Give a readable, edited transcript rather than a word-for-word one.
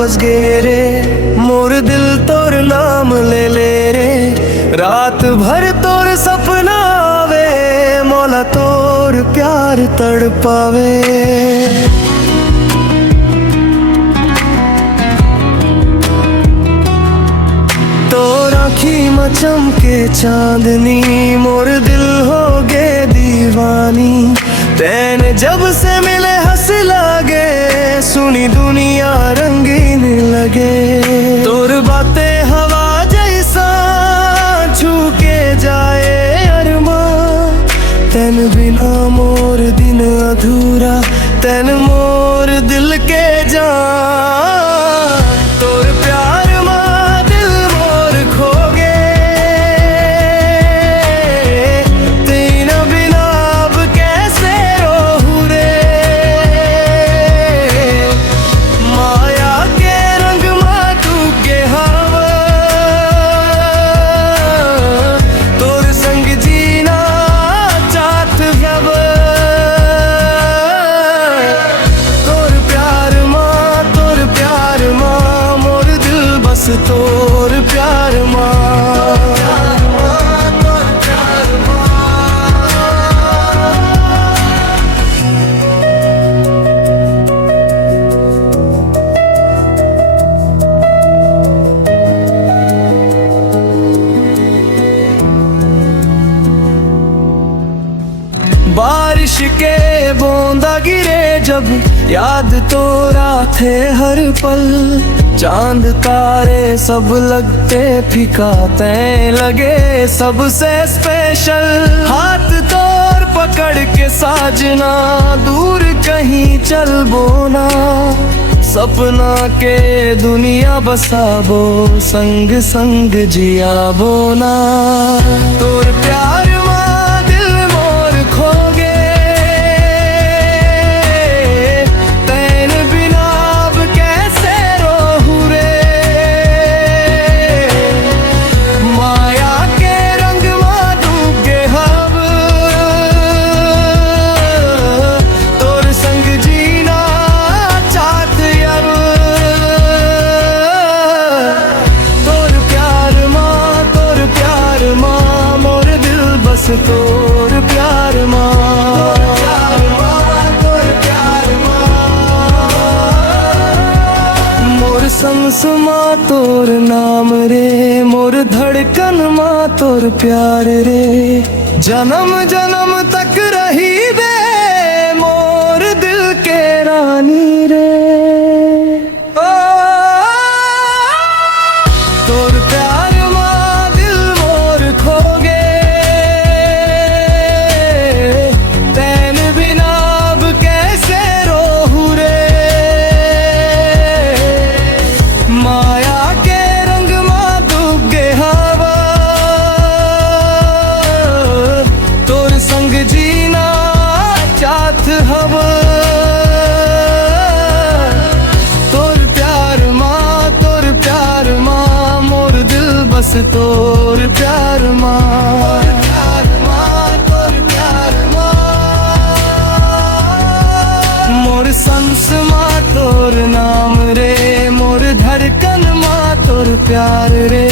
बस गे रे, मोर दिल तोर नाम ले ले रे। रात भर तोर सपना आवे, मौला तोर प्यार तड़पावे। आँखी में चमके चांदनी, मोर दिल हो गे दीवानी। तैने जब से मिले हंस लागे, सुनी दुनिया रंगीन लगे। तोर बातें हवा जैसा छू के जाए अरमा। तैन बिना मोर दिन अधूरा, तैन मोर दिल के जान। तोर प्यार तोर प्यार बारिश के बूंदा गिरे जब, याद तोरा थे हर पल। चांद तारे सब लगते फीका, तैं लगे सबसे स्पेशल। हाथ तोर पकड़ के साजना, दूर कहीं चल बोना। सपना के दुनिया बसाबो, संग संग जिया बोना। तोर प्यार तोर प्यार मोर सांस माँ तोर नाम रे, मोर धड़कन माँ तोर प्यार रे। जन्म जन्म तक रही बे, मोर दिल के रानी रे। तोर प्यार तोर प्यार मोर सांस माँ तोर नाम रे, मोर धड़कन माँ तोर प्यार रे।